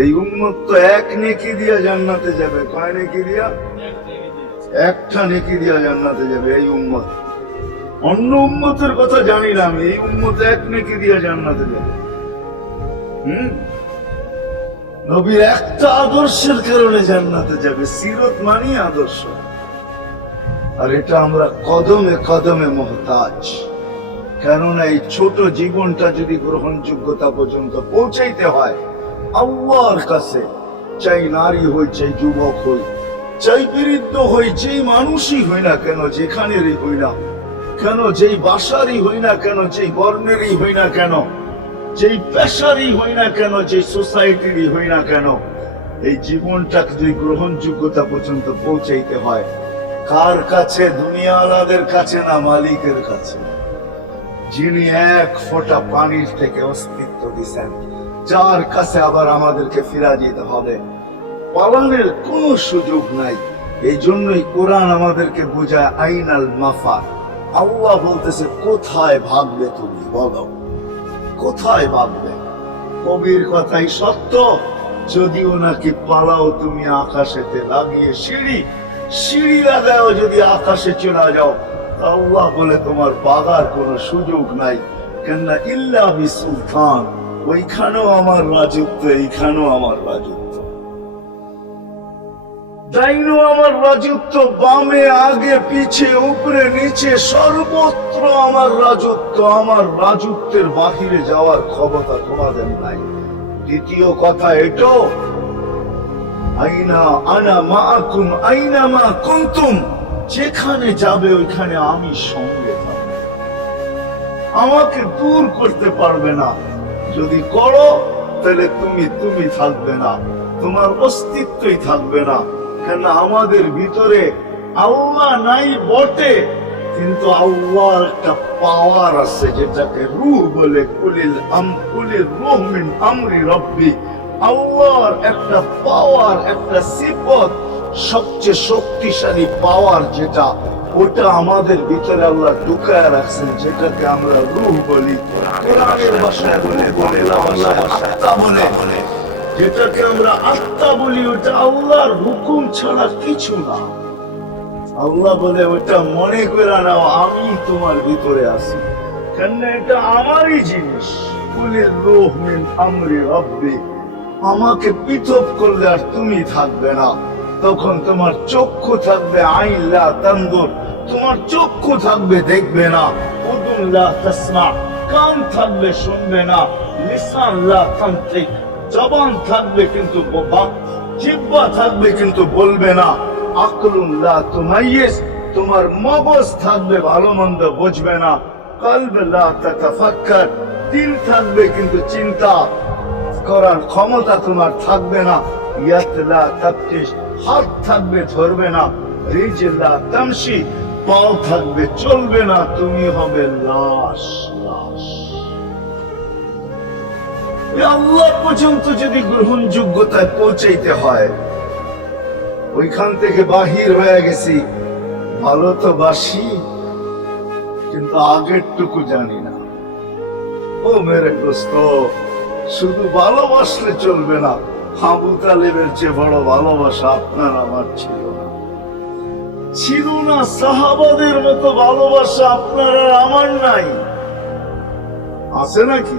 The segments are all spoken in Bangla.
এই উম্মত তো এক নেকি দিয়া জান্নাতে যাবে। কয় নেকি দিয়া? একটা নেকি দিয়া জান্নাতে যাবে এই উম্মত। অন্য উম্মতের কথা জানি না আমি, এই উম্মত এক নেকি দিয়া জান্নাতে যাবে। নবীর একটা আদর্শের কারণে জান্নাতে যাবে। সিরত মানি আদর্শ, আর এটা আমরা কদমে কদমে মুহতাজ। কেননা এই ছোট জীবনটা যদি গ্রহণযোগ্যতা পর্যন্ত পৌঁছাইতে হয় আল্লাহর কাছে, চাই নারী হই, চাই যুবক হই, চাই বৃদ্ধ হই, যেই মানুষই হই না কেন, যেখানেরই হই না কেন, যেই বাসারই হই না কেন, যেই বর্ণেরই হই না কেন, যেই পেশারই হই না কেন, যেই সোসাইটিরই হই না কেন, এই জীবনটাকে যদি গ্রহণযোগ্যতা পর্যন্ত পৌঁছাইতে হয় কার কাছে? দুনিয়াওয়ালাদের কাছে না, মালিকের কাছে, যিনি এক ফোঁটা পানির থেকে অস্তিত্ব দিচ্ছেন, যার কাছে আবার আমাদেরকে ফিরা যেতে হবে। পালানোর কোনো সুযোগ নাই। এই জন্যই কোরআন আমাদেরকে বোঝায় আইনাল মাফার। আল্লাহ বলতেছে কোথায় ভাববে তুমি, বলো কোথায় ভাববে? কবির কথাই সত্য, যদিও নাকি পালাও তুমি আকাশেতে লাগিয়ে সিঁড়ি লাগাও, যদি আকাশে চলে যাও আল্লাহ বলে তোমার বাগার কোনো সুযোগ নাই। কেননা ইল্লা বিসুলতান, ওইখানেও আমার রাজত্ব, এইখানেও আমার রাজত্ব, ডাইনো আমার রাজত্ব, বামে আগে পিছে উপরে নিচে সর্বত্র আমার রাজত্ব। আমার রাজত্বের বাহিরে যাওয়ার ক্ষমতা তোমাদের নাই। দ্বিতীয় কথা এটো, আইনা আনা মাআকুম আইনা মা কুনতুম, যেখানে যাবে ওইখানে আমি সঙ্গে থাকবো, আমাকে দূর করতে পারবে না। যদি করো তাহলে তুমি থাকবে না, তোমার অস্তিত্বই থাকবে না। কেন আমাদের ভিতরে আল্লাহ নাই বটে, কিন্তু আল্লাহর একটা পাওয়ার আছে যেটাকে রূহ বলে। কুলিল রূহ মিন আমরি রব্বি, আল্লাহর একটা পাওয়ার, একটা সিফত, সবচেয়ে শক্তিশালী পাওয়ার যেটা, ওটা আমাদের ভিতরে আল্লাহ ঢুকায় রাখছেন, যেটাকে আমরা রূহ বলি, কোরআনের ভাষায় বলে, বাংলা ভাষায় আত্মা বলে। যেটাকে আমরা আত্মা বলি, ওটা আল্লাহর হুকুম ছাড়া কিছু না। আল্লাহ বলে ওটা মনে করে নাও আমি তোমার ভিতরে আছি, কেন এটা আমারই জিনিস। কুলির রূহ মিন আমরি রব্বি, আমাকে পৃথক করলে আর তুমি থাকবে না। তখন তোমার চক্ষু থাকবে আইন লা তানদুর, তোমার চক্ষু থাকবে দেখবে না। উদুন লা তাসমা, কান থাকবে শুনবে না। লিসান লা তানতিক, জবান থাকবে কিন্তু জিহ্বা থাকবে কিন্তু বলবে না। আকলুন লা তুমাইয়িজ, তোমার মগজ থাকবে ভালো মন্দ বুঝবে না। কলব লা তাতাফাক্কার, দিল থাকবে কিন্তু চিন্তা করার ক্ষমতা তোমার থাকবে না। ইয়াত লা তাফতিশ, হাত থাকবে ধরবে না। রিজল লা তামশি, পাও থাকবে চলবে না। তুমি হবে লাশ। আল্লাহ পর্যন্ত যদি গ্রহণযোগ্যতায় পৌঁছাইতে হয়, ওইখান থেকে বাহির হয়ে গেছি। ভালো তো বাসি, কিন্তু আগেরটুকু জানি না। ও মেরে দোস্ত, শুধু ভালোবাসলে চলবে না। আবু তালেবের চেয়ে বড় ভালোবাসা আপনার আমার ছিল না। সাহাবাদের মতো ভালোবাসা আপনার আর আমার নাই। আছে নাকি?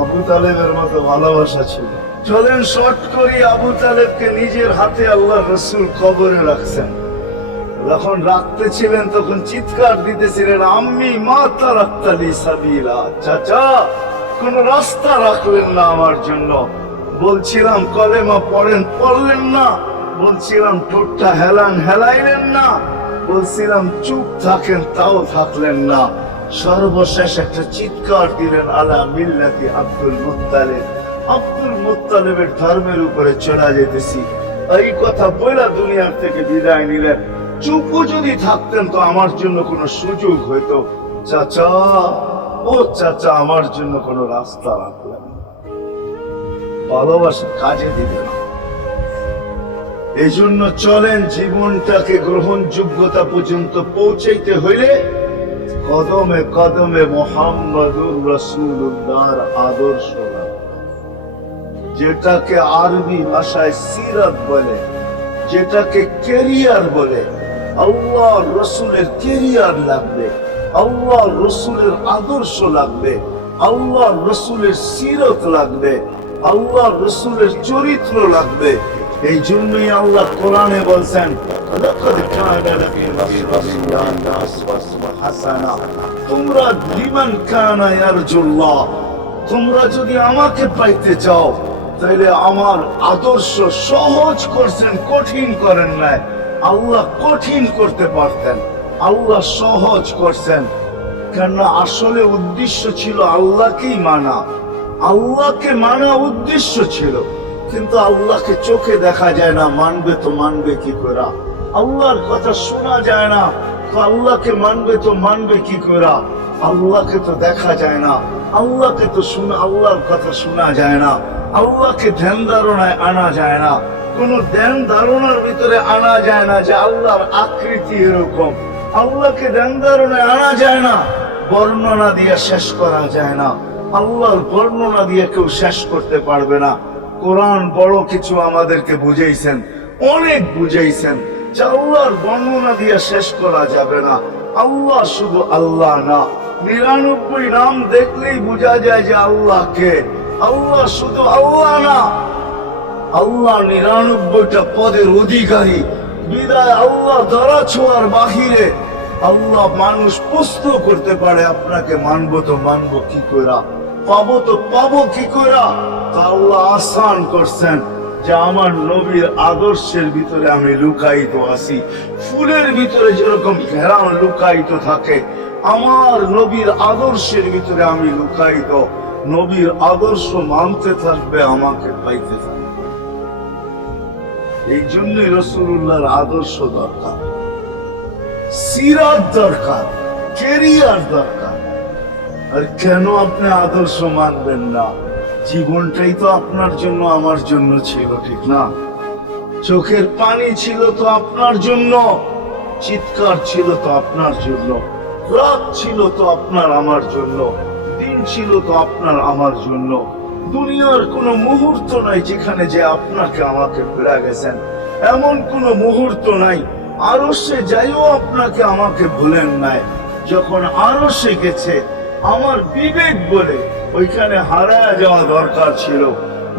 আবু তালেবের মতো ভালোবাসা ছিল। চলেন শর্ট করি, আবু তালেবকে নিজের হাতে আল্লাহ রসুল কবরে রাখছেন। যখন রাখতে ছিলেন তখন চিৎকার দিতেছিলেন, আম্মি মা তারাক্তালি সাবিলা, চাচা কোন রাস্তা রাখলেন না আমার জন্য। বলছিলাম কলেমা পড়েন, পড়লেন না। বলছিলাম ঠোঁটটা হেলান, হেলাইলেন না। বলছিলাম চুপ থাকেন, তাও থাকলেন না। সর্বশেষ একটা চিৎকার দিলেন, আলা মিল্লাতি আব্দুল মুত্তালিব, আব্দুল মুত্তালিবের ধর্মের উপরে চলে যেতেছি। এই কথা বলে দুনিয়ার থেকে বিদায় নিলেন। চুপও যদি থাকতেন তো আমার জন্য কোনো সুযোগ হইতো। চাচা, ও চাচা, আমার জন্য কোনো রাস্তা রাখলেন। ভালোবাসা কাজে দিবে না। এই জন্য চলেন, জীবনটাকে গ্রহণযোগ্যতা পর্যন্ত পৌঁছাইতে হইলে কদমে কদমে মুহাম্মাদুর রাসূলুল্লাহর আদর্শ। যেটাকে আরবি ভাষায় সিরাত বলে, যেটাকে কেরিয়ার বলে। আল্লাহ রসুলের কেরিয়ার লাগবে, আল্লাহ রসুলের আদর্শ লাগবে, আল্লাহ রসুলের সিরত লাগবে, আল্লাহ রসুলের চরিত্র লাগবে। এই জন্যই আল্লাহ কোরআনে বলছেন, তোমরা লিমান কানা ইয়ারজুল্লাহ, তোমরা যদি আমাকে পাইতে চাও তাহলে আমার আদর্শ সহজ করছেন, কঠিন করেন নাই। আল্লাহ কঠিন করতে পারতেন, আল্লাহ সহজ করছেন। কেননা আসলে উদ্দেশ্য ছিল আল্লাহকেই মানা, আল্লাহকে মানা উদ্দেশ্য ছিল। কিন্তু আল্লাহকে চোখে দেখা যায় না, মানবে তো মানবে কি করে? আল্লাহর কথা শোনা যায় না, তো আল্লাহকে মানবে তো মানবে কি করে? আল্লাহকে তো দেখা যায় না, আল্লাহকে তো আল্লাহর কথা শোনা যায় না, আল্লাহকে ধ্যান ধারণায় আনা যায় না, কোন ধ্যান ধারণার ভিতরে আনা যায় না যে আল্লাহর আকৃতি এরকম। আল্লাহকে ধ্যান ধারণায় আনা যায় না, বর্ণনা দিয়ে শেষ করা যায় না। আল্লাহর বর্ণনা দিয়ে কেউ শেষ করতে পারবে না। কোরআন বড় কিছু আমাদেরকে বুঝাইছেন, অনেক বুঝাইছেন যে আল্লাহর বর্ণনা দিয়ে শেষ করা যাবে না। আল্লাহ শুধু আল্লাহ না, 99 নাম দেখলেই বোঝা যায় যে আল্লাহকে। আল্লাহ শুধু আল্লাহ না, আল্লাহ 99টা পদের অধিকারী। বিদায় আল্লাহ ধরা ছোঁয়ার বাহিরে আল্লাহ মানুষ প্রশ্ন করতে পারে, আপনাকে মানবো তো মানবো কি করে, পাবো তো পাবো কি করে? তা আল্লাহ আসান করছেন যে আমার নবীর আদর্শের ভিতরে আমি লুকায়িত আছি। ফুলের ভিতরে যেরকম ঘেরাও লুকায়িত থাকে, আমার নবীর আদর্শের ভিতরে আমি লুকায়িত। নবীর আদর্শ মানতে থাকবে, আমাকে পাইতে থাকবে। এই জন্যই রাসূলুল্লাহর আদর্শ দরকার, সিরাত দরকার, কেরিয়ার দরকার। আর কেন আপনি আদর্শ মানবেন না? জীবনটাই তো আপনার জন্য আমার জন্য ছিল, ঠিক না? চোখের পানি ছিল তো আপনার জন্য, চিৎকার ছিল তো আপনার জন্য, রাত ছিল তো আপনার আমার জন্য, দিন ছিল তো আপনার আমার জন্য। দুনিয়ার কোনো মুহূর্ত নাই যেখানে যে আপনাকে আমাকে ভুলে গেছেন, এমন কোনো মুহূর্ত নাই। আরশে যাইও আপনাকে আমাকে ভুলেন নাই। যখন আরশে গেছে, আমার বিবেক বলে ওইখানে হারায় যাওয়া দরকার ছিল।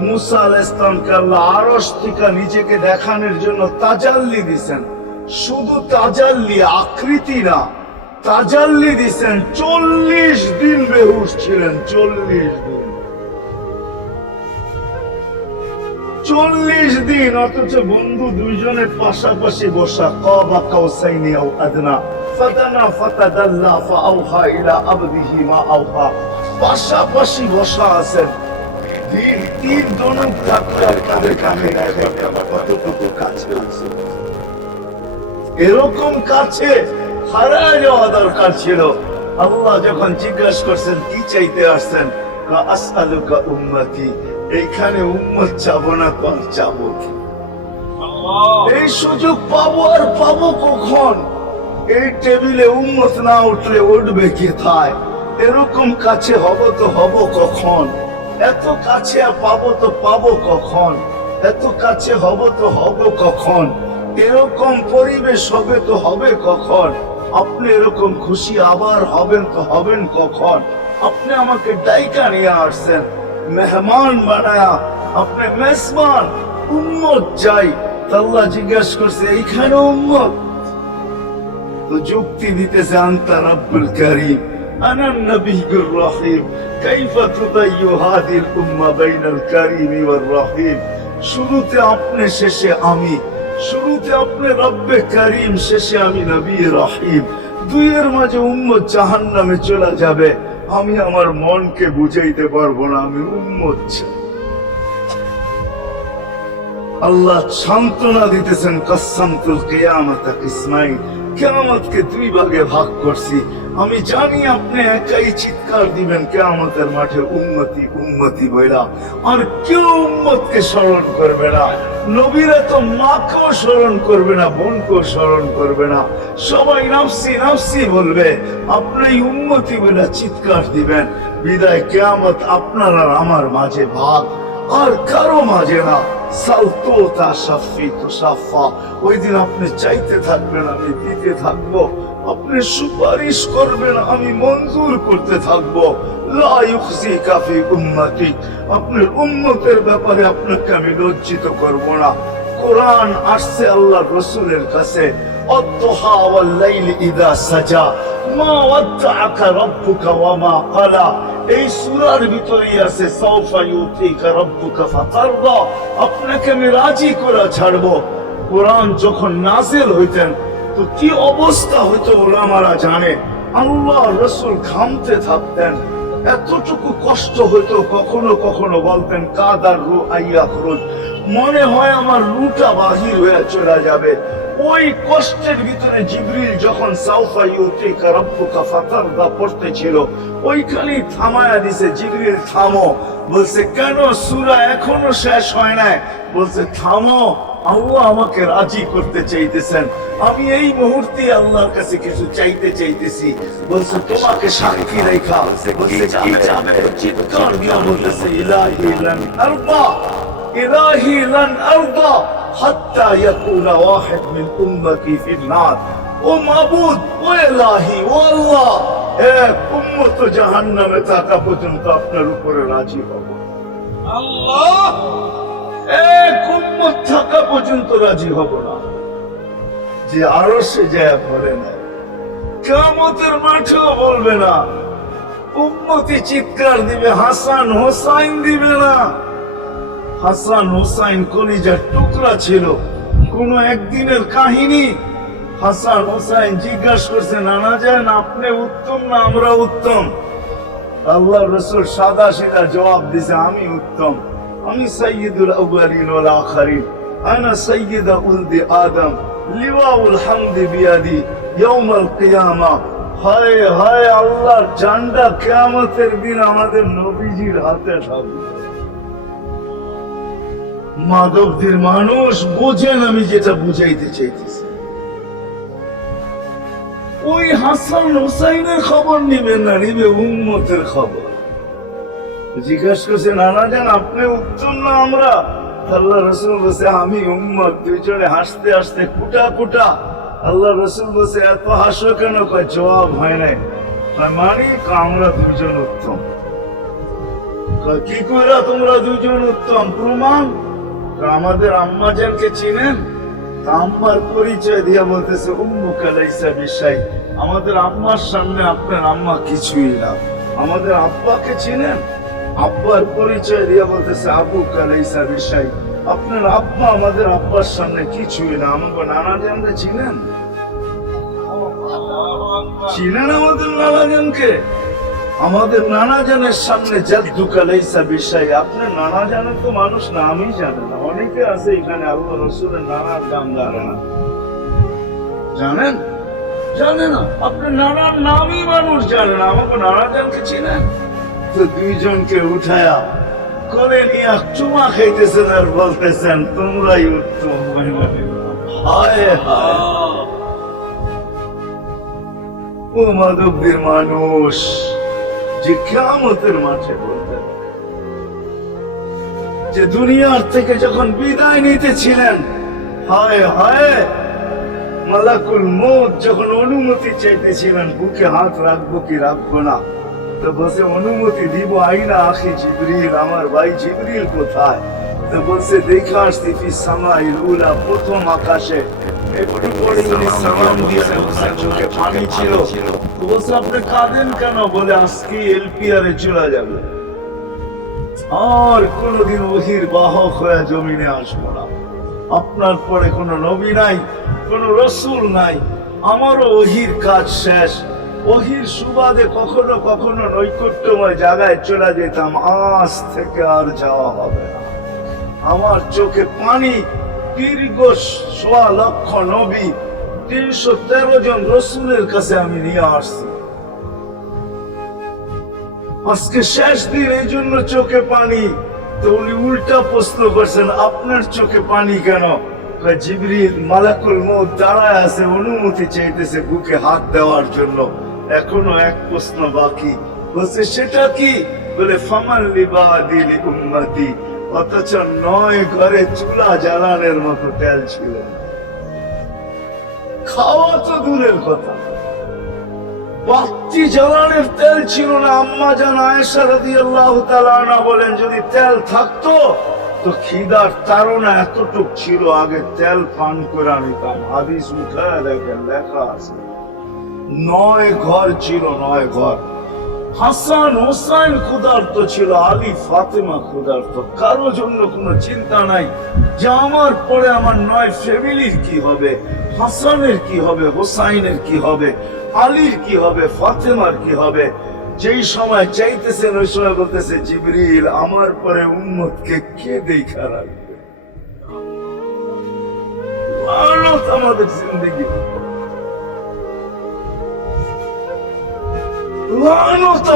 মুসা আলাইহিস সালামকে আল্লাহ আরশ থেকে নিজেকে দেখানোর জন্য তাজাল্লি দিয়েছেন। শুধু তাজাল্লি, আকৃতি না, তাজাল্লি দিয়েছেন। 40 দিন বেহুশ ছিলেন, 40 দিন, 40 দিন। অথচ বন্ধু দুইজনের পাশাপাশি বসা, কাবা কাউসাইনি আও আদনা, ফাদানা ফাতাদাল্লা ফাআওহা ইলা আবদিহি মা আওহা, পাশাপাশি বসা আছেন। তীর ধনুক ডাক্তার কাঁধে কাঁধে কতটুকু কাছে আছে, এরকম কাছে হারায় যাওয়া দরকার ছিল। আল্লাহ যখন জিজ্ঞাসা করছেন কি চাইতে আসছেন, আসআলুকা উম্মতি, এইখানে উম্মত চাবো না তো আর চাবো কি? এই সুযোগ পাবো আর পাবো কখন? এই টেবিলে উম্মত না উঠলে উঠবে কোথায়? এরকম কাছে হব তো হব কখন? এত কাছে পাবো তো পাবো কখন? এত কাছে হব তো হব কখন? এরকম পরিবেশ হবে তো হবে কখন? আপনি এরকম খুশি আবার হবেন তো হবেন কখন? আপনি আমাকে ডাইকা নিয়ে আসছেন, মেহমান বানায়া, আপনি মেজবান, উম্মত চাই। আল্লাহ জিজ্ঞাসা করছে এইখানে উম্মত? তো যুক্তি দিতেছে, আনতা রাব্বুল কারীম, আনা নবিয়্যুর রহিম, কাইফা তুদাইয়ু হাদিল উম্মাহ বাইনাল কারীম ওয়ার রহিম। শুরুতে আপনি, শেষে আমি। শুরুতে আপনি রব্বে কারীম, শেষে আমি নবী রহিম। দুইয়ের মাঝে উম্মত জাহান্নামে চলে যাবে। আমি আমার মনকে বুঝাইতে পারবো না আমি উম্মত চাই। আল্লাহ সান্ত্বনা দিতেছেন, কাসসামতুল কিয়ামাতা কিসমাইন, কিয়ামতকে 2 ভাগে ভাগ করছি। আমি জানি আপনি একাই চিৎকার দিবেন কিয়ামতের মাঠে, উম্মতি উম্মতি বইলা। আর কেউ উম্মতকে স্মরণ করবে না। নবীরা তো মাকেও স্মরণ করবে না, বোনকেও স্মরণ করবে না। সবাই নাফসি নাফসি বলবে, আপনি উম্মতি বইলা চিৎকার দিবেন। বিদায় কিয়ামত আপনার আর আমার মাঝে ভাগ। আর কারো মাঝে না। সালতো তা সাফি তো সাফা, ওই দিন আপনি চাইতে থাকবেন, আমি দিতে থাকবো। আপনি সুপারিশ করবেন, আমি মঞ্জুর করতে থাকবো। লা ইউখজিকা ফি উম্মতি, আপনার উম্মতের ব্যাপারে আপনাকে আমি লজ্জিত করব না। কোরআন আসছে আল্লাহ রসুলের কাছে, অদ্দুহা ওয়াল লাইলি ইযা সাজা মা ওয়াদ্দাআকা রাব্বুকা ওয়া মা ক্বালা। এই সূরার ভিতরেই আছে সাউফা ইউতিকা রাব্বুকা ফাতারদা, আপনাকে আমি রাজি করে ছাড়বো। কোরআন যখন নাযিল হইতেন তো কি অবস্থা হইতো উলামারা জানে। আল্লাহ রসুল ঘামতে থাকতেন, এতটুকু কষ্ট হইতো, কখনো কখনো বলতেন কাদার রু আইয়া খরুজ, মনে হয় আমার রুটা বাহির হয়ে চলে যাবে। ওই কষ্টের ভিতরে জিবরিল যখন সাউফা ইউতিকা রাব্বুকা ফাতারদা পড়তেছিল, ওইখানেই থামায়া দিছে, জিবরিল থামো। বলছে কেন, সূরা এখনো শেষ হয় নাই। বলছে থামো, আল্লাহ আমাকে রাজি করতে চাইতেছেন, আমি এই মুহূর্তে আল্লাহর কাছে কিছু চাইতে চাইতেছি। বলছে তোমাকে সাক্ষী রেখা, বলছে কি চাবে? চিৎকার দিয়া বলতেছে ইলাহি লান আরদা, ইলাহি লান আরদা হাত্তা ইয়াকুনা ওয়াহিদ মিন উম্মতি ফিন নার। ও মাবুদ, ও ইলাহি, ও আল্লাহ, এক উম্মত জাহান্নামে থাকা পর্যন্ত আপনার উপরে রাজি হব। আল্লাহ, এক উম্মত থাকা পর্যন্ত রাজি হব না। যে আরশে যায় বলে না, কিয়ামতের মাঠেও বলবে না। উম্মতি চিৎকার দিবে, হাসান হোসাইন দিবে না। হাসান হোসাইন কলিজার টুকরা ছিল, কোন একদিনের কাহিনী। হাসান হোসাইন জিজ্ঞাসা করছে, নানা যান আপনি উত্তম না আমরা উত্তম? আল্লাহ রসুল সাদা সিধা জবাব দিছে, আমি উত্তম, আমি সাইয়্যিদুল আউয়ালিন ওয়াল আখিরিন, আনা সাইয়্যিদু উলদি আদম, লিওয়াউল হামদি বিয়াদি ইয়াউমাল কিয়ামা। হায় হায়, আল্লাহর ঝান্ডা কিয়ামতের দিন আমাদের নবীজির হাতে থাকবে। মাধবদের মানুষ বোঝেন আমি যেটা বুঝাইতে চাইতেছি। ওই হাসান হোসাইনের খবর নিবেন না, নিবে উম্মতের খবর। জিজ্ঞাসা করছে, নানা যান আপনি উত্তম না আমরা? আল্লাহ রসুল বলছে আমি উম্মত। দুইজনে হাসতে হাসতে কুটা কুটা। আল্লাহ রসুল বলছে এত হাসো কেন? কয় জবাব হয় নাই। মানে আমরা দুইজন উত্তম। কি কইরা তোমরা দুইজন উত্তম? প্রমাণ। আমাদের আম্মা জানকে চিনেন? আম্মার পরিচয় দিয়া বলতেছে উম্মুকা লাইসা বিশাই, আমাদের আম্মার সামনে আপনার আম্মা কিছুই না। আমাদের আব্বাকে চিনেন? আব্বার পরিচয় দিয়া বলতেছে আবুকা লাইসা বিশাই, আপনার আব্বা আমাদের আব্বার সামনে কিছুই না। আমাকে নানা জানকে চিনেন? চিনেন আমাদের নানা জানকে? আমাদের নানা জানের সামনে জাদ্দুকা লাইসা বিশাই, আপনার নানা জানের তো মানুষ নামই জানে না। অনেকে আছে এখানে আল্লাহ রসুলের নানার নাম জানে না। জানেন? জানে না। আপনার নানার নামই মানুষ জানে না। আমাকে নানা জানকে চিনেন? তো দুইজনকে উঠায়া করে নিয়ে চুমা খাইতেছেন আর বলতেছেন তোমরাই উত্তম। হায় হায়, ও মাধবদের মানুষ যে কিয়ামতের মাঠে বলতেন, যে দুনিয়ার থেকে যখন বিদায় নিতেছিলেন, হায় হায়, মালাকুল মউত যখন অনুমতি চাইতেছিলেন বুকে হাত রাখবো কি রাখবো না, তো বলছে অনুমতি দিব। আইনা আখি জিবরিল, আমার ভাই জিবরিল কোথায়? তো বলছে দেখা আসছি ফি সামাইল উলা, প্রথম আকাশে। একটু পরে উনি সালাম দিয়েছেন, ওনার চোখে পানি ছিল। তো বলছে আপনি কাঁদেন কেন? বলে আজকে এলপিআরে চলে যাবে, আর কোনদিন ওহির বাহক হয়ে জমিনে আসবো না। আপনার পরে কোনো নবী নাই, কোন রসুল নাই, আমারও ওহির কাজ শেষ। ওহির সুবাদে কখনো কখনো নৈকট্যময় জায়গায় চলে যেতাম, আজ থেকে আর যাওয়া হবে না। আমার চোখে পানি। দীর্ঘ ১.৫ লক্ষ নবী, ৩১৩ জন রসুলের কাছে আমি নিয়ে আসছি। আজকে শেষ দিন, এই জন্য চোখে পানি। তো উনি উল্টা প্রশ্ন করছেন, আপনার চোখে পানি কেন? জিবরিল মালাকুল মউত দাঁড়ায় আছে, অনুমতি চাইতেছে বুকে হাত দেওয়ার জন্য। এখনো এক প্রশ্ন বাকি। বলছে সেটা কি? বলে ফামান লিবাদি লিউম্মতি, অথচ 9 ঘরে চুলা জ্বালানোর মতো তেল ছিল না। খাওয়া তো দূরের কথা, বাতি জ্বালানোর তেল ছিল না। আম্মা জান আয়েশা রাদিয়াল্লাহু তাআলা আনহা বলেন, যদি তেল থাকতো তো খিদার তাড়না এতটুক ছিল, আগে তেল পান করে নিতাম। হাদিস উঠায় দেখেন, লেখা আছে 9 ঘর ছিল, 9 ঘর। হাসান হোসাইন ক্ষুধার্ত ছিল, আলী ফাতেমা ক্ষুধার্ত। কারো জন্য কোনো চিন্তা নাই যে আমার পরে আমার 9 ফ্যামিলির কি হবে, হাসানের কি হবে, হোসাইনের কি হবে, আলীর কি হবে, ফাতেমার কি হবে। যেই সময় চাইতেছেন ওই সময় বলতেছে, জিবরিল আমার পরে উম্মতকে কে দেখা রাখবে। আমাদের জিন্দগি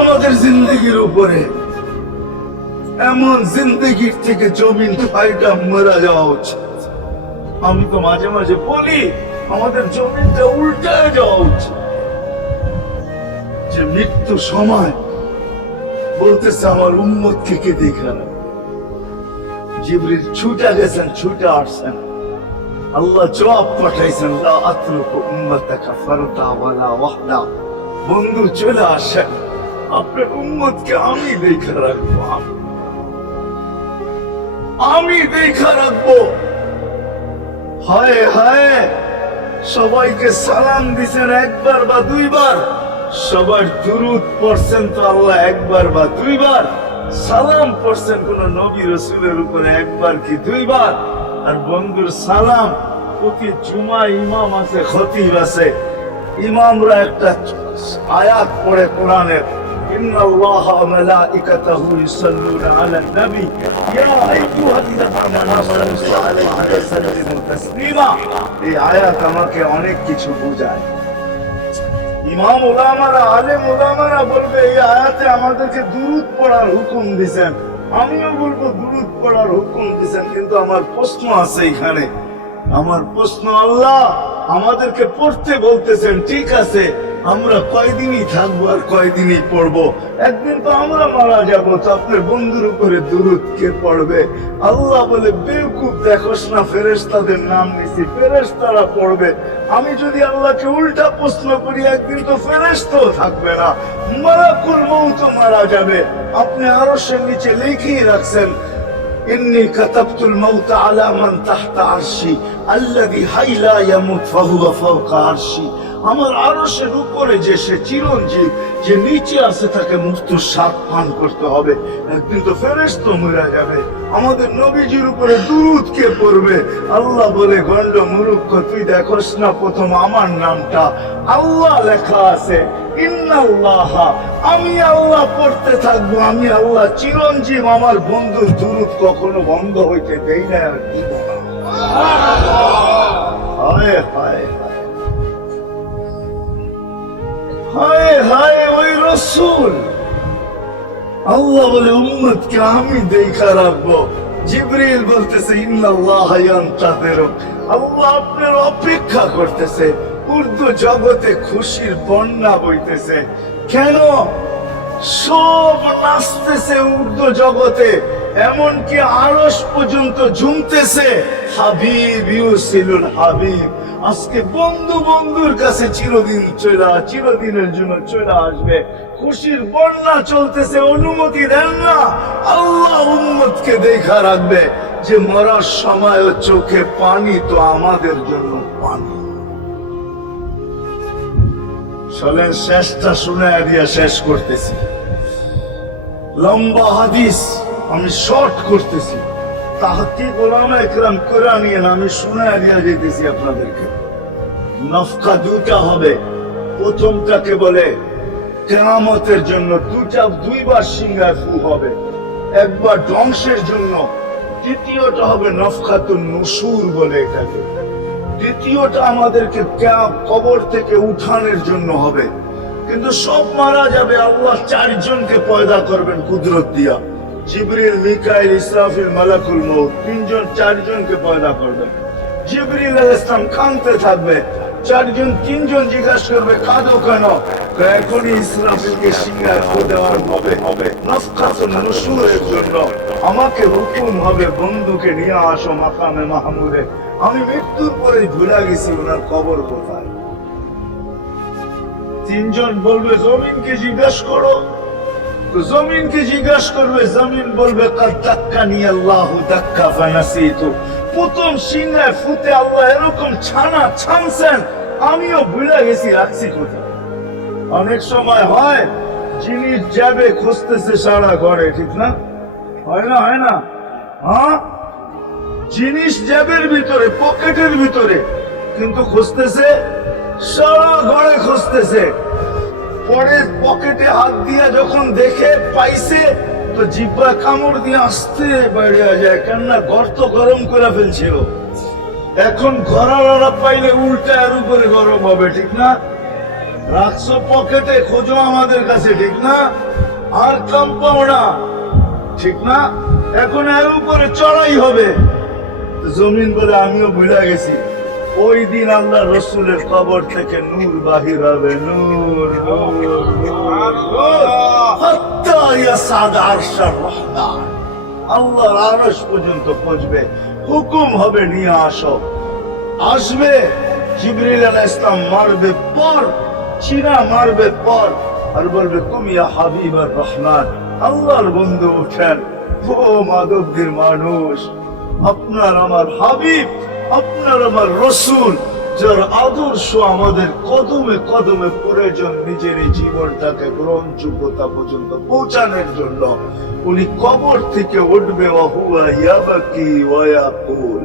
আমাদের জিন্দগির উপরে, এমন জিন্দগির থেকে জমিন ফাইটা মরা যাওয়া উচিত। আমি তো মাঝে মাঝে বলি আমাদের জমিনটা উল্টায় যাওয়া উচিত, যে মৃত্যু সময় বলতেছে আমার উম্মতকে কে দেখা রাখবে। জিবরিল ছুটে গেছেন, ছুটে আসছেন, আল্লাহ জবাব পাঠাইছেন, লা আতরুকু উম্মাতাকা ফারদা ওয়ালা ওয়াহদা। বন্ধু চলে আসেন, আপনার উম্মতকে আমি দেখা রাখবো, আমি দেখা রাখবো। হায় হায়, সবাইকে সালাম দিছেন একবার বা দুইবার, সবার দুরূদ পড়ছেন তো আল্লাহ একবার বা দুইবার, সালাম পড়ছেন কোন নবী রাসূলের উপরে একবার কি দুইবার। আর বন্ধুর সালাম প্রতি জুমা ইমাম আছে, খতিব আছে, ইমামরা একটা আয়াত পড়ে কোরআনের, ইন্নাল্লাহা ওয়া মালাইকাতাহু ইউসাল্লুনা আলান নবী ইয়া আইয়ুহাল্লাযীনা আমানু সাল্লু আলাইহি ওয়া সাল্লিমু তাসলিমা। এই আয়াত আমাকে অনেক কিছু বোঝায়। ইমাম উলামারা, আলেম উলামারা বলবে এই আয়াতে আমাদেরকে দুরূদ পড়ার হুকুম দিবেন, আমিও বলবো দুরূদ পড়ার হুকুম দিবেন। কিন্তু আমার প্রশ্ন আছে এখানে, আমার প্রশ্ন, আল্লাহ আমাদেরকে পড়তে বলতেছেন, ঠিক আছে, আমরা কয়দিনই থাকবো আর কয়দিনই পড়বো, একদিন তো আমরা মারা যাবো, তো আপনার বন্ধুর উপরে দুরূদ কে পড়বে? আল্লাহ বলে, বেওকুফ দেখোস না, ফেরেশতাদের নাম নিছি, ফেরেশতারা পড়বে। আমি যদি আল্লাহকে উল্টা প্রশ্ন করি, একদিন তো ফেরেশতাও থাকবে না, মালাকুল মউত মারা যাবে। আপনি আরশের নিচে লিখেই রাখছেন, إني كتبت الموت على من تحت عرشي الذي حي لا يموت فهو فوق عرشي। আমার আরশের উপরে যে সে চিরঞ্জীব, যে নিচে আছে তাকে মৃত্যুর স্বাদ পান করতে হবে। একদিন তো ফেরেশতা মরে যাবে, আমাদের নবীজির উপরে দুরূদ কে পড়বে? আল্লাহ বলে, গন্ড মূর্খ, তুই দেখোস না প্রথম আমার নামটা আল্লাহ লেখা আছে, ইন্নাল্লাহা, আমি আল্লাহ পড়তে থাকবো, আমি আল্লাহ চিরঞ্জীব, আমার বন্ধুর দুরূদ কখনো বন্ধ হইতে দেই না, আর দিব না। হায় হায় হায় হায়, ওই রাসূল। আল্লাহ বলে, উম্মতকে আমি দেখা রাখবো। জিবরিল বলতেছে, ইন্নাল্লাহা ইয়ান্তাযিরু, আল্লাহ আপনার অপেক্ষা করতেছে। উর্দু জগতে খুশির বন্যা বইতেছে। কেন? সব নাচতেছে উর্দু জগতে, এমনকি আরশ পর্যন্ত ঝুমতেছে। হাবিব ইউসিলুল হাবিব, আজকে বন্ধু বন্ধুর কাছে চিরদিনের জন্য চলে আসবে। খুশির বন্যা চলতেছে, অনুমতি দেন না, আল্লাহ উম্মতকে দেখা রাখবে, যে মরার সময় চোখে পানি তো আমাদের জন্য পানি। চলেন শেষটা শুনে দিয়া শেষ করতেছি। লম্বা হাদিস আমি শর্ট করতেছি, তাহকিক উলামা ইকরাম করে নিয়েন, আমি শুনে দিয়া যেতেছি আপনাদেরকে। নফকা দুটা হবে, প্রথমটাকে বলে কিয়ামতের জন্য, দুইবার সিংহায় ফু হবে, একবার ধ্বংসের জন্য, দ্বিতীয়টা হবে নফখাতুন নুশুর বলে এটাকে, দ্বিতীয়টা আমাদেরকে কবর থেকে উঠানোর জন্য হবে। কিন্তু সব মারা যাবে, আল্লাহ 4 জনকে পয়দা করবেন কুদরত দিয়া, জিবরিল, মিকাইল, ইসরাফিল, মালাকুল মউত, 3 জন 4 জনকে পয়দা করবেন। জিবরিল আলাইহিস সালাম কাঁদতে থাকবে, 4 জন 3 জন জিজ্ঞাসা করবে, কাঁদো কেন? এখনই ইসরাফিলকে সিংহায় ফু দেওয়ার হবে, নফখাতুন নুশুরের জন্য। আমাকে হুকুম হবে বন্ধুকে নিয়ে আসো মাকামে মাহমুদে। আমি মৃত্যুর পরে ভুলে গেছি ওনার কবর কোথায়। তিনজন বলবে জমিনকে জিজ্ঞাসা করো, তো জমিনকে জিজ্ঞাসা করবে, জমিন বলবে কাদ দাক্কানি আল্লাহু দাক্কা ফানাসিতু। প্রথম সিংহায় ফুতে আল্লাহ এরকম ছানা ছানছেন, আমিও ভুলে গেছি রাখছি কোথায়। অনেক সময় হয় জিনিস যাবে খুঁজতেছে সারা ঘরে, ঠিক না? হয় না? হয় না? হ্যাঁ, জিনিস জ্যাবের ভিতরে, পকেটের ভিতরে, কিন্তু খুঁজতেছে সারা ঘরে খুঁজতেছে। পরে পকেটে হাত দিয়া যখন দেখে পাইছে, তো জিব্বা কামড় দিয়ে আসতে বেরিয়ে যায়, কেননা গর্ত গরম করে ফেলছিল। এখন ঘরারা পাইলে উল্টা এর উপরে গরম হবে, ঠিক না? রাখছো পকেটে, খোঁজো আমাদের কাছে, ঠিক না? আর কাম পাও না, ঠিক না? এখন এর উপরে চড়াই হবে। জমিন বলে আমিও ভুলে গেছি, ওই দিন আল্লাহ রসুলের কবর থেকে নূর বাহির হবে, নূর আল্লাহর আরশ পর্যন্ত পৌঁছবে। হুকুম হবে নিয়ে আসো। আসবে জিবরিল আলাইহিস সালাম, মারবে পর, চিনা মারবে পর, আর বলবে তুমি ইয়া হাবিবার রহমান, আল্লাহর বন্ধু উঠেন। ও মাধবদের মানুষ, আপনার আমার হাবিব, আপনার আমার রসুল, যার আদর্শ আমাদের কদমে কদমে প্রয়োজন নিজের এই জীবনটাকে গ্রহণযোগ্যতা পর্যন্ত পৌঁছানোর জন্য, উনি কবর থেকে উঠবে, ওয়াহুয়া ইয়াবাকি ওয়া ইয়াকুল,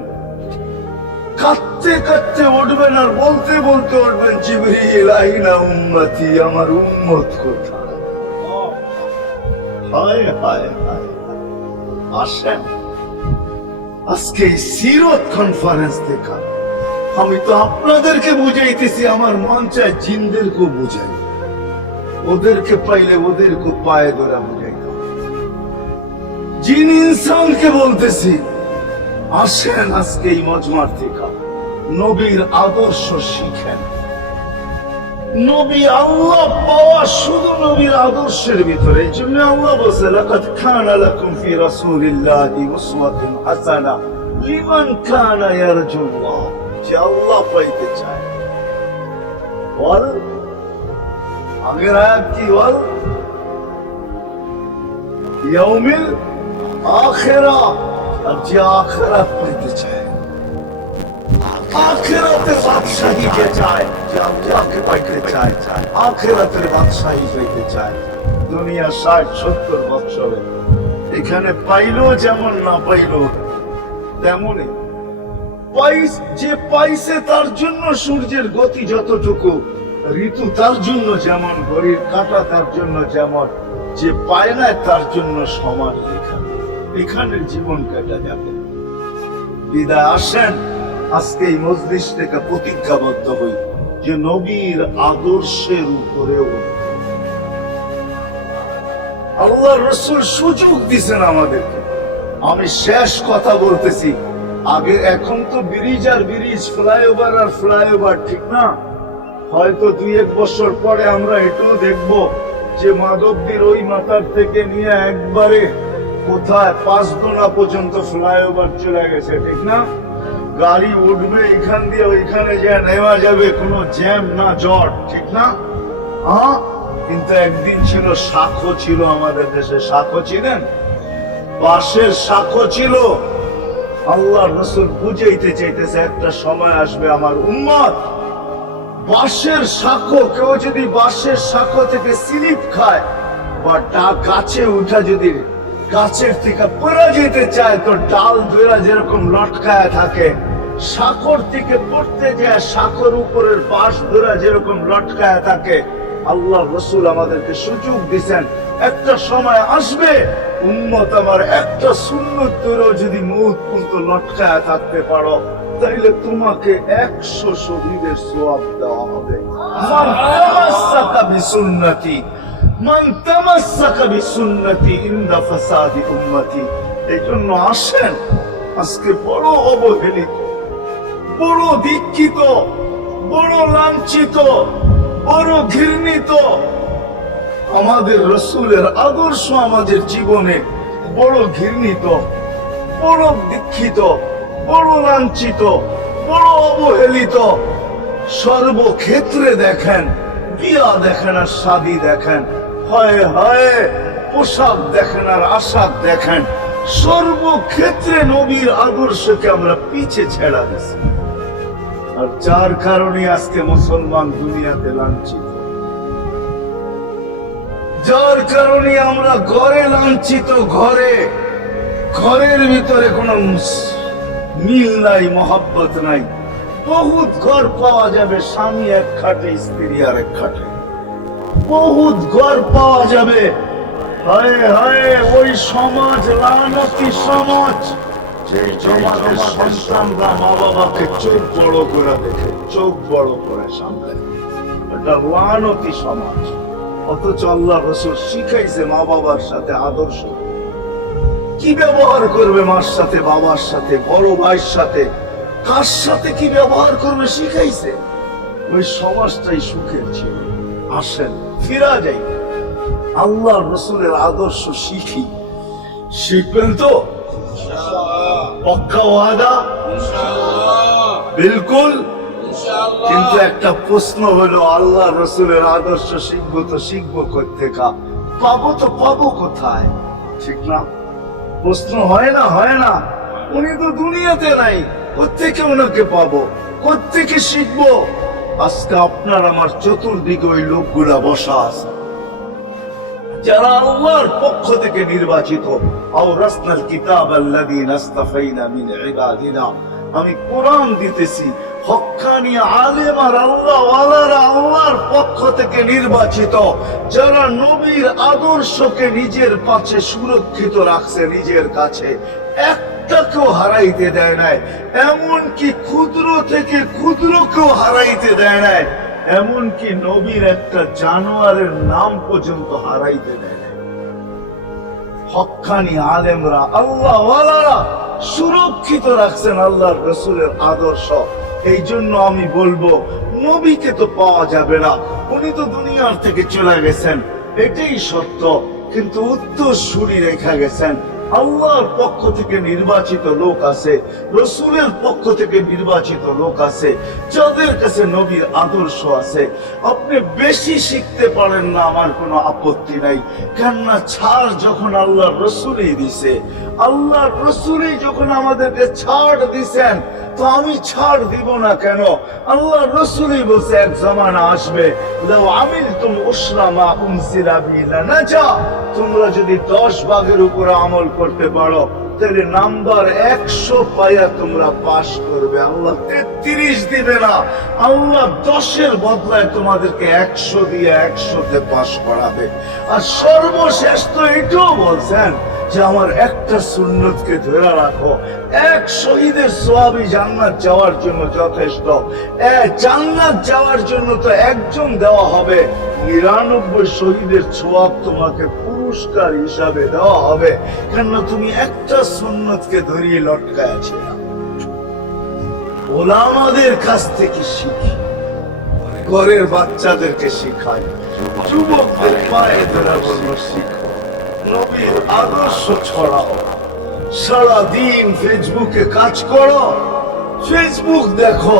কাঁদতে কাঁদতে উঠবেন আর বলতে বলতে উঠবেন, জিবরিল আইনা উম্মতি, আমার উম্মত কোথায়? হায় হায় হায়। আসেন আজকে এই সিরত কনফারেন্স দেখা, আমি তো আপনাদেরকে বুঝাইতেছি, আমার মন চায় জিনদেরকে বুঝাই, ওদেরকে পাইলে ওদেরকে পায়ে ধরে বুঝাইতে। জিন ইনসানকে বলতেছি, আসেন আজকে এই মজমার থেকে নবীর আদর্শ শিখেন। নবী আল্লাহ পাওয়া শুধু নবীর আদর্শের ভিতরে। এই জন্য আল্লাহ বলছে, লাকাদ কানা লাকুম ফি রাসূলিল্লাহি উসওয়াতুন হাসানাহ লিমান কানা ইয়ারজুল্লাহ, যে আল্লাহ পাইতে চায়। বল আগের আয়াত কি বল? ইয়াউমিল আখিরাহ, আর যে আখিরাত পাইতে চায়, আখিরাতের বাদশাহী যে চায়, যে আল্লাহকে পাইতে চায়, আখিরাতের বাদশাহী হইতে চায়। দুনিয়া 60-70 বছরে এখানে পাইলো যেমন, না পাইলো তেমনই। যে পাইছে তার জন্য সূর্যের গতি যতটুকু, ঋতু তার জন্য যেমন, ঘড়ির কাঁটা তার জন্য যেমন, যে পায় না তার জন্য সমান। এখানের জীবন কাটা যাবে। বিদায় আসেন আজকে এই মজলিস থেকে প্রতিজ্ঞাবদ্ধ হই যে নবীর আদর্শের উপরে আল্লাহ রসুল সুযোগ দিছেন আমাদেরকে। আমি শেষ কথা বলতেছি, আগে এখন তো ব্রিজ আর ব্রিজ, ফ্লাইওভার আর ফ্লাইওভার, ঠিক না? হয়তো 2-1 বছর পরে আমরা এটাও দেখবো যে মাধবদীর ওই মাথার থেকে নিয়ে একবারে কোথায় 5 দোনা পর্যন্ত ফ্লাইওভার চলে গেছে, ঠিক না? গাড়ি উঠবে এখান দিয়ে ওইখানে যা নেওয়া যাবে, কোনো জ্যাম না জট, ঠিক না? হ্যাঁ, কিন্তু একদিন ছিল শাখো, ছিল আমাদের দেশে শাখো, ছিলেন বাঁশের শাখো ছিল। আল্লাহ রসুল বুঝাইতে চাইতেছে, একটা সময় আসবে আমার উম্মত বাঁশের শাখো, কেউ যদি বাঁশের শাখো থেকে স্লিপ খায় বা গাছে উঠা যদি গাছের থেকে পড়ে যেতে চায়, তো ডাল ধরা যেরকম লটকায় থাকে, শাখর থেকে পড়তে যায় শাখর উপরের বাঁশ ধরা যেরকম লটকায় থাকে। আল্লাহ রসুল আমাদেরকে সুযোগ দিচ্ছেন, একটা সময় আসবে উম্মত আমার একটা সুন্নত ধরেও যদি মউত পর্যন্ত লটকায় থাকতে পারো, তাইলে তোমাকে 100 শহীদের সওয়াব দেওয়া হবে। মান তামাসসাকা বিসুন্নতি, মান তামাসসাকা বিসুন্নতি ইনদা ফাসাদি উম্মতি। এই জন্য আসেন, আজকে বড় অবহেলিত, বড় দীক্ষিত, বড় লাঞ্ছিত, বড় ঘৃণিত আমাদের রসুলের আদর্শ আমাদের জীবনে বড় ঘৃণিত, বড় দীক্ষিত, বড় লাঞ্ছিত, বড় অবহেলিত। সর্বক্ষেত্রে দেখেন, বিয়া দেখেন আর শাদী দেখেন, হয় হয় পোশাক দেখেন আর আশাক দেখেন, সর্বক্ষেত্রে নবীর আদর্শকে আমরা পিছে ছেড়া দিছি। আর যার কারণে আজকে মুসলমান দুনিয়াতে লাঞ্ছিত, যার কারণে আমরা ঘরে লাঞ্ছিত, ঘরের ভিতরে কোনো মিল নাই, মহব্বত নাই। বহুত ঘর পাওয়া যাবে, স্বামী এক খাটে, স্ত্রী আর এক খাটে। বহুত ঘর পাওয়া যাবে, হায় হায় ওই সমাজ লানতি সমাজ, সেই সমাজের সন্তানরা মা বাবাকে চোখ বড় করে দেখে, চোখ বড় করে সামনে। এটা লানতি সমাজ। অথচ আল্লাহ রাসূল শিখাইছে মা বাবার সাথে আদর্শ, কি ব্যবহার করবে মার সাথে, বাবার সাথে, বড় ভাইয়ের সাথে, কার সাথে কি ব্যবহার করবে শিখাইছে। ওই সমাজটাই সুখের ছিল। আসেন ফিরা যাই, আল্লাহ রসুলের আদর্শ শিখি। শিখবেন তো? পক্কা ওয়াদা? বিলকুল। কিন্তু একটা প্রশ্ন হলো, আল্লাহ রসুলের আদর্শ শিখবো তো শিখবো কোত্থেকা, পাবো তো পাবো কোথায়? ঠিক না? প্রশ্ন হয় না? হয় না? উনি তো দুনিয়াতে নাই, কোত্থেকে ওনাকে পাবো, কোত্থেকে শিখবো? আজকে আপনার আমার চতুর্দিকে ওই লোকগুলা বসা আছে, যারা আল্লাহর পক্ষ থেকে নির্বাচিত। আওরাসনাল কিতাবাল্লাযীনা ইসতাফাইনা মিন ইবাদিনা, আমি কোরআন দিতেছি, হক্কানি আলেম আর আল্লাহ ওয়ালারা আল্লাহর পক্ষ থেকে নির্বাচিত, যারা নবীর আদর্শকে নিজের কাছে সুরক্ষিত রাখছে, নিজের কাছে একটাকেও হারাইতে দেয় নাই। এমনকি ক্ষুদ্র থেকে ক্ষুদ্রকেও হারাইতে দেয় নাই। এমনকি নবীর একটা জানোয়ারের নাম পর্যন্ত হারাইতে দেয় নাই। হক্কানি আলেমরা আল্লাহ ওয়ালারা সুরক্ষিত রাখছেন আল্লাহর রাসূলের আদর্শ। এই জন্য আমি বলবো, নবীকে তো পাওয়া যাবে না, উনি তো দুনিয়ার থেকে চলে গেছেন, এটাই সত্য। কিন্তু উত্তর সুরি রেখা গেছেন। আল্লাহর পক্ষ থেকে নির্বাচিত লোক আছে, রসুলের পক্ষ থেকে নির্বাচিত লোক আছে, যাদের কাছে নবীর আদর্শ আছে। আপনি বেশি শিখতে পারেন না, আমার কোনো আপত্তি নাই। কেননা ছাড় যখন আল্লাহ রসুলই দিছে, আল্লাহ রসুলই যখন আমাদেরকে ছাড় দিছেন, তো আমি ছাড় দিব না কেন? আল্লাহ রসুলই বলছে, এক জামানা আসবে, লাউ আমিলতুম উশরা মা উনজিলা বি লানাজা, তোমরা যদি 10 ভাগের উপরে আমল করতে পারো, তাহলে নাম্বার 100 পাইয়া তোমরা পাস করবে। আল্লাহ 33 দিবে না, আল্লাহ 10-এর বদলায় তোমাদেরকে 100 দিয়ে 100-তে পাস করাবে। আর সর্বশেষ তো এটাও বলছেন যে আমার একটা সুন্নতকে ধরে রাখো, এক শহীদের সওয়াবই জান্নাত যাওয়ার জন্য যথেষ্ট। জান্নাত যাওয়ার জন্য তো একজন দেওয়া হবে, 99 শহীদের সওয়াব তোমাকে পুরস্কার হিসাবে দেওয়া হবে। কেন তুমি একটা সুন্নতকে ধরিয়ে লটকায় আছে। ওলামাদের কাছ থেকে শিখি, ঘরের বাচ্চাদেরকে শিখাই, যুবকদের পায়ে ধরা বলবো শিখো, নবীর আদর্শ ছড়াও। সারাদিন ফেসবুকে কাজ করো, ফেসবুক দেখো,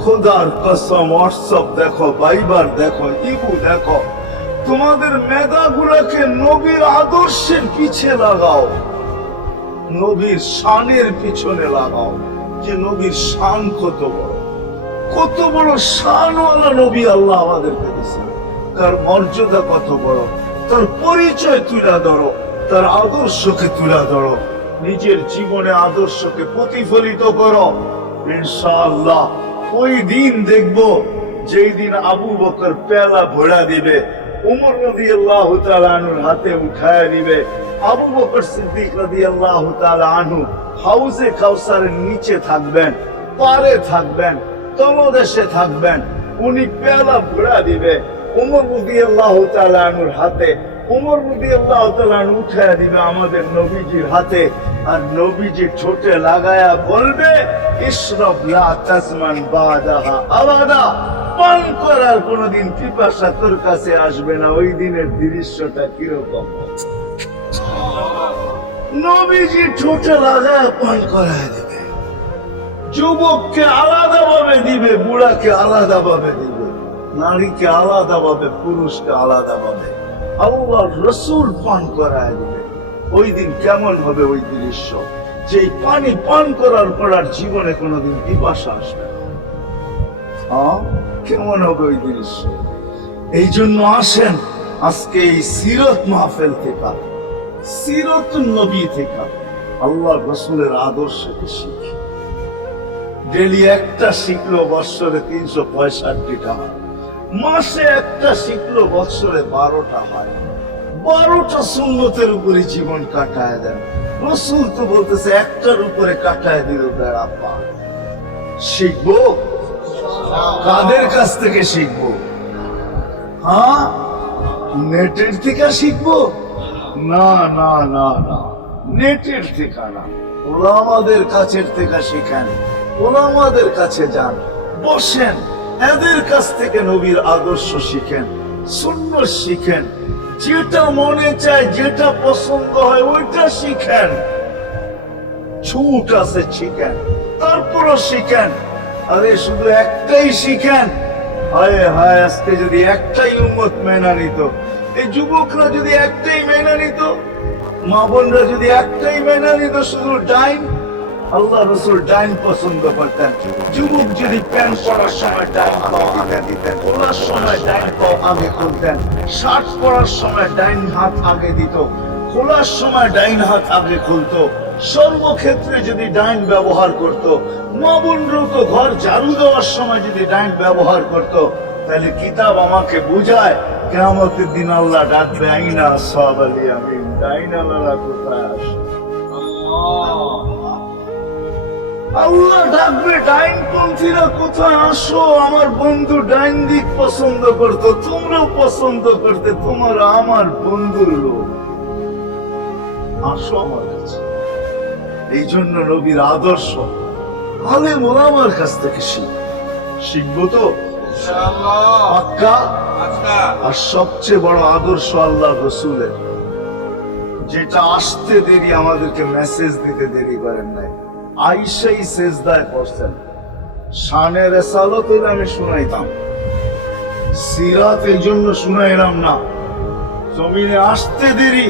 খোদার কসম হোয়াটসঅ্যাপ দেখো, ভাইবার দেখো, ইবু দেখো। তোমাদের মেধাগুলোকে নবীর আদর্শের পিছে লাগাও, নবীর শানের পিছনে লাগাও, যে নবীর শান কত বড়, কত বড় শানওয়ালা নবী আল্লাহ আমাদেরকে দিয়েছেন। তার মর্যাদা কত বড়, তার পরিচয় তুলে ধরো, তার আদর্শকে তুলে ধরো, নিজের জীবনে আদর্শকে প্রতিফলিত করো। ইনশাআল্লাহ ওই দিন দেখবো, যেই দিন আবু বকর পেলা ভরা দিবে, উমর রাদিয়াল্লাহু তাআলা আনহুর হাতে উঠায় দিবে, আবু বকর সিদ্দিক রাদিয়াল্লাহু তাআলা আনহু হাউজে কাউসারের নিচে থাকবেন, পারে থাকবেন, তলদেশে থাকবেন। উনি পেলা ভরা দিবে, উমর রাদিয়াল্লাহু তাআলা আনহুর হাতে, উমর রাদিয়াল্লাহু তাআলা আনহু উঠায় দিবে আমাদের নবীজির হাতে। আর নবীজি ঠোঁটে লাগায়া বলবে, ইশরাব লা তাজমান বাদাহা আবাদা, পান করার কোনদিন পিপাসা তোর কাছে আসবে না। ওই দিনের দৃশ্যটা কিরকম? নবীজি ঠোঁটে লাগায় পান করায় দেবে, যুবককে আলাদা ভাবে দিবে, বুড়াকে আলাদা ভাবে দিবে, নারীকে আলাদা ভাবে, পুরুষকে আলাদা ভাবে আল্লাহ রসুল পান করায় দিবে। ওই দিন কেমন হবে ওই দৃশ্য, যে পানি পান করার পর আর জীবনে কোনোদিন পিপাসা আসবে না। কেমন হবে ওই দৃশ্য? এই জন্য আসেন আজকে এই সিরত মাহফিল থেকে, সিরত নবী থেকে আল্লাহ রসুলের আদর্শকে শিখি। ডেলি একটা শিখলো বৎসরে 365টা হয়, মাসে একটা শিখলো বৎসরে 12টা হয়। 12টা সুন্নতের উপরে জীবন কাটায় দেন। রসুল তো বলতেছে একটার উপরে কাটায় দিল বেড়া পার। শিখবো কাদের কাছ থেকে শিখবো? হ্যাঁ, নেটের থেকে শিখবো? না না না না, নেটের থেকে না, ওলামাদের কাছের থেকে শিখেন। ওলামাদের কাছে যান, বসেন, এদের কাছ থেকে নবীর আদর্শ শিখেন, সুন্নাত শিখেন। যেটা মনে চায়, যেটা পছন্দ হয় ওইটা শিখেন। ছুট আছে শিখেন, তারপরও শিখেন। আরে শুধু একটাই শিখেন। হায় হায়, আজকে যদি একটাই উম্মত মেনে নিত, এই যুবকরা যদি একটাই মেনে নিত, মা বোনরা যদি একটাই মেনে নিত, শুধু ডাইন। আল্লাহ রসুল ডাইন পছন্দ করতেন। যুবক যদি প্যান্ট পরার সময় ডাইন পাও আগে দিতেন, খোলার সময় ডাইন পাও আগে খুলতেন, শার্ট পরার সময় ডাইন হাত আগে দিত, খোলার সময় ডাইন হাত আগে খুলতো। সর্বক্ষেত্রে যদি ডাইন ব্যবহার করত, মা বোনরাও তো ঘর ঝাড়ু দেওয়ার সময় যদি ডাইন ব্যবহার করত, তাহলে কিতাব আমাকে বুঝায় কিয়ামতের দিন আল্লাহ ডাকবে, আইনা আসহাবাল ইয়ামিন, ডাইন আল্লাহরা কোথায় আসে? আল্লাহ ডাকবে, ডাইন পন্থীরা কোথায় আসো? আমার বন্ধু ডাইন দিক পছন্দ করতো, তোমরাও পছন্দ করতে, তোমার আমার বন্ধুর লোক, আসো আমার কাছে। এই জন্য নবীর আদর্শ আলেম ওলামার কাছ থেকে শিখবো তো পাক্কা। আর সবচেয়ে বড় আদর্শ আল্লাহ রসুলের, যেটা আসতে দেরি, আমাদেরকে মেসেজ দিতে দেরি করেন নাই। আইসাই সেজদায় পড়ছেন। শানে রেসালত আমি শুনাইতাম, সিরাত এই জন্য শুনাইলাম না। জমিনে আসতে দেরি,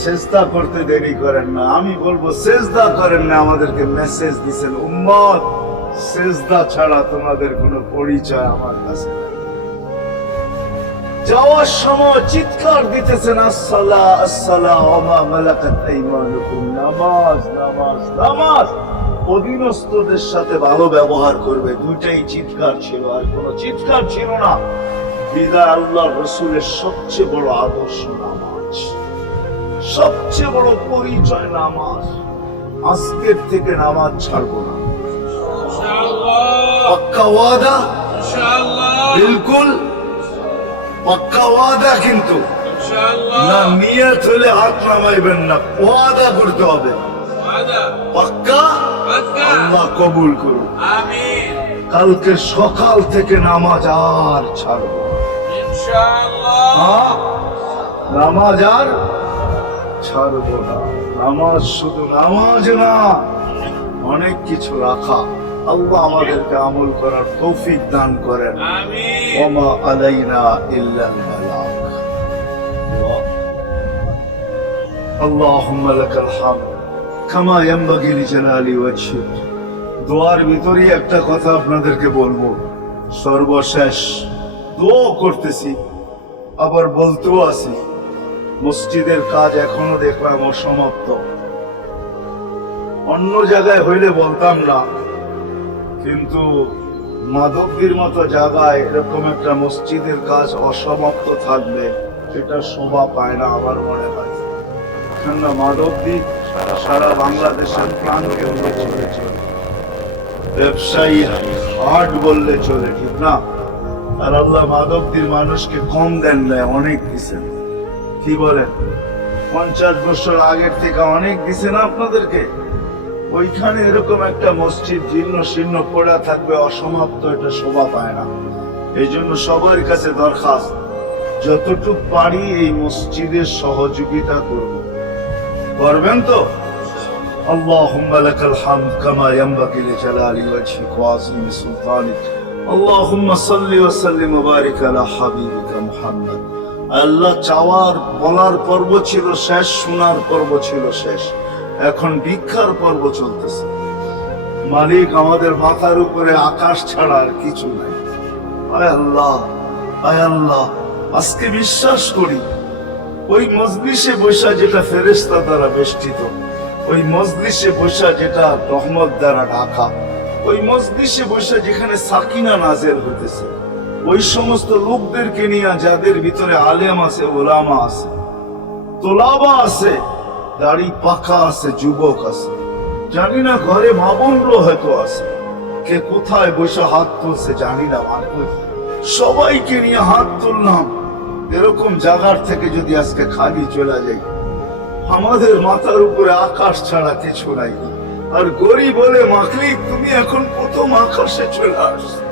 সেজদা করতে দেরি করেন না। আমি বলবো সেজদা করেন না, আমাদেরকে মেসেজ দিচ্ছেন, উম্মত সেজদা ছাড়া তোমাদের কোনো পরিচয় আমার কাছে নেই। যাওয়ার সময় চিৎকার দিতেছেন, আসসালা আসসালা ওয়া মা মালাকাত আইমানুকুম, নামাজ নামাজ নামাজ। অধীনস্থদের সাথে ভালো ব্যবহার করবে, দুইটাই চিৎকার ছিল, আর কোনো চিৎকার ছিল না। বিদায় আল্লাহ রসুলের সবচেয়ে বড় আদর্শ নামাজ, সবচেয়ে বড় পরিচয় নামাজ। আজকের থেকে নামাজ ছাড়বো না, পাক্কা ওয়াদা, বিলকুল পাক্কা ওয়াদা। কিন্তু না নিয়ত হলে হাত নামাইবেন না, ওয়াদা করতে হবে পাক্কা। আল্লাহ কবুল করুন, কালকে সকাল থেকে নামাজ আর ছাড়বো ইনশাআল্লাহ, নামাজ আর ছাড়বো না। নামাজ শুধু নামাজ না, অনেক কিছু রাখা। আল্লাহ আমাদেরকে আমল করার তৌফিক দান করেন। আমিন। ওমা আলাইনা ইল্লাল বালাগ। আল্লাহুম্মা লাকাল হামদ কামা ইয়ানবাগি লিজালালি ওয়াজহিক। দোয়ার ভিতরে একটা কথা আপনাদেরকে বলবো, সর্বশেষ দোয়া করতেছি, আবার বলতেও আছি। মসজিদের কাজ এখনো দেখলাম অসমাপ্ত। অন্য জায়গায় হইলে বলতাম না, কিন্তু মাধবদীর মতো জায়গায় এরকম একটা মসজিদের কাজ অসমাপ্ত থাকবে, এটা শোভা পায় না আমার মনে হয়। কেননা মাধবদী সারা বাংলাদেশের প্রাণ কেন্দ্র চলেছে, ব্যবসায়ী হাট বললে চলে, ঠিক না? আর আল্লাহ মাধবদীর মানুষকে কম দেন না, অনেক দিচ্ছেন। কি বলেন? 50 বছর আগের থেকে অনেক দিছে না আপনাদেরকে। ওইখানে এরকম একটা মসজিদ জীর্ণ শীর্ণ পড়া থাকবে অসমাপ্ত, এটা শোভা পায় না। এই জন্য সবার কাছে দরখাস্ত, যতটুকু পারি এই মসজিদের সহযোগিতা করব। করবেন তো? اللهم لك الحمد كما ينبغي لجلال وجهك وعظيم سلطانك اللهم صل وسلم وبارك على حبيبك محمد আল্লাহ চাওয়ার বলার পর্ব ছিল শেষ শোনার পর্ব ছিল শেষ এখন ভিক্ষার পর্ব চলতেছে মালিক আমাদের মাথার উপরে আকাশ ছাড়া আর কিছু নাই আয় আল্লাহ আজকে বিশ্বাস করি ওই মজলিসে বসা যেটা ফেরেশতা দ্বারা বেষ্টিত ওই মজলিসে বসা যেটা রহমত দ্বারা ঢাকা ওই মজলিসে বসা যেখানে সাকিনা নাজেল হতেছে ওই সমস্ত লোকদেরকে নিয়ে যাদের ভিতরে আলেম আছে ওলামা আছে তোলাবা আছে দাড়ি পাকা আছে যুবক আছে জানি না ঘরে মা বোনরও হয়তো আছে কে কোথায় বসে হাত তুলছে জানি না মানে সবাইকে নিয়ে হাত তুললাম এরকম জায়গার থেকে যদি আজকে খালি চলে যাই আমাদের মাথার উপরে আকাশ ছাড়া কিছু নাই আর গরিব বলে মাখলিক তুমি এখন প্রথম আকাশে চলে আসছো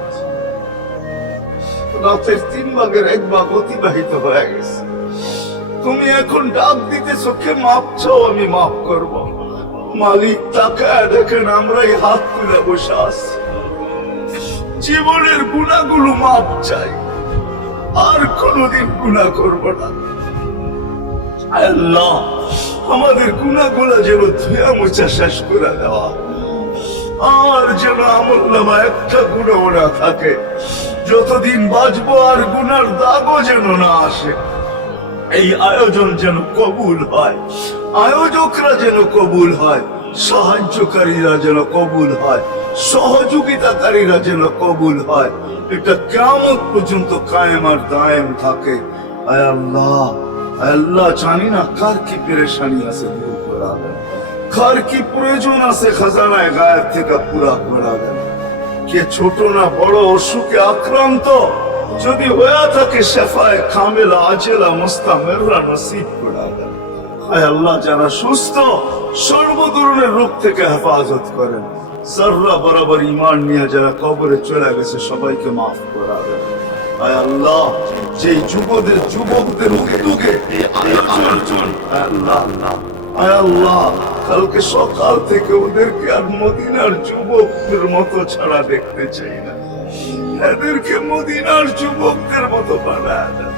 রাতের 3 ভাগের 1 ভাগ অতিবাহিত হয়ে গেছে তুমি এখন ডাক দিতেছো কে মাপ চাও আমি মাফ করব মালিক তাকায় দেখেন আমরাই হাত তুলে বসে আছি জীবনের গুনাহগুলো মাপ চাই আর কোনদিন গুনাহ করব না আল্লাহ আমাদের গুনাহগুলো যেন ধুয়া মুছা শেষ করে দেওয়া আর যেন আমলনামা একটা গুনাহ না থাকে যতদিন বাঁচবো আর গুনার দাগও যেন না আসে এই আয়োজন যেন কবুল হয় আয়োজকরা যেন কবুল হয় সাহায্যকারীরা যেন কবুল হয় সহযোগিতাকারীরা যেন কবুল হয় এটা কিয়ামত পর্যন্ত কায়েম আর দায়েম থাকে আয় আল্লাহ জানি না কার কি পেরেশানি আছে দূর করা দেন কার কি প্রয়োজন আছে খাজানায় গায়েব থেকে পুরা করা দেন কে ছোট না বড় অসুখে আক্রান্ত যদি হয়ে থাকে শেফায়ে কামেলা আজেলা মুস্তামিররা নসিব করে দেন হায় আল্লাহ যারা সুস্থ সর্ব ধরনের রোগ থেকে হেফাজত করেন জররা বরাবর ঈমান নিয়ে যারা কবরে চলে গেছে সবাইকে মাফ করে দেন হায় আল্লাহ যেই যুবকদের উদ্যোগে আল্লাহ কালকে সকাল থেকে ওদেরকে আর মদিনার যুবকদের মতো ছাড়া দেখতে চাই না এদেরকে মদিনার যুবকদের মতো বানায় দেন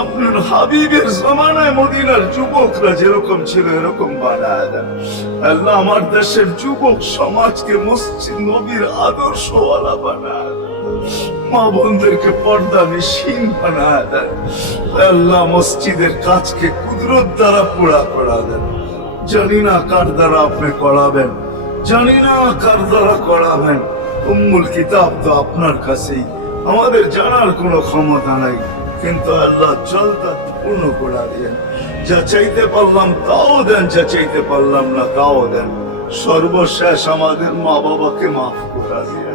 আপনার হাবিবের জমানায় মদিনার যুবকরা যেরকম ছিল এরকম বানায় দেন আল্লাহ আমার দেশের যুবক সমাজকে মসজিদ নবীর আদর্শওয়ালা বানায় দেন মা বোনদেরকে পর্দা নিশীন বানায় দেন আল্লাহ মসজিদের কাজকে কুদরত দ্বারা পুরা করা দেন জানি না কার দ্বারা আপনি করাবেন জানি না কার দ্বারা করাবেন উম্মুল কিতাব তো আপনার কাছেই আমাদের জানার কোনো ক্ষমতা নাই কিন্তু আল্লাহ জলটা পূর্ণ করে দেন যা চাইতে পারলাম তাও দেন যা চাইতে পারলাম না তাও দেন সর্বশেষ আমাদের মা বাবাকে মাফ করে দেন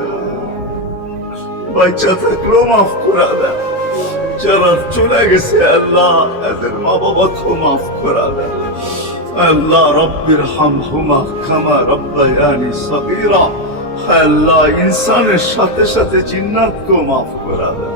বাচ্চা থাকলেও মাফ করে দেন যারা চলে গেছে আল্লাহ এদের মা বাবাকেও মাফ করে দেন আল্লাহ রব্বির হামহুমা কামা রব্বায়ানি সগীরা আল্লাহ ইনসানের সাথে সাথে জিন্নাতকেও মাফ করে দেন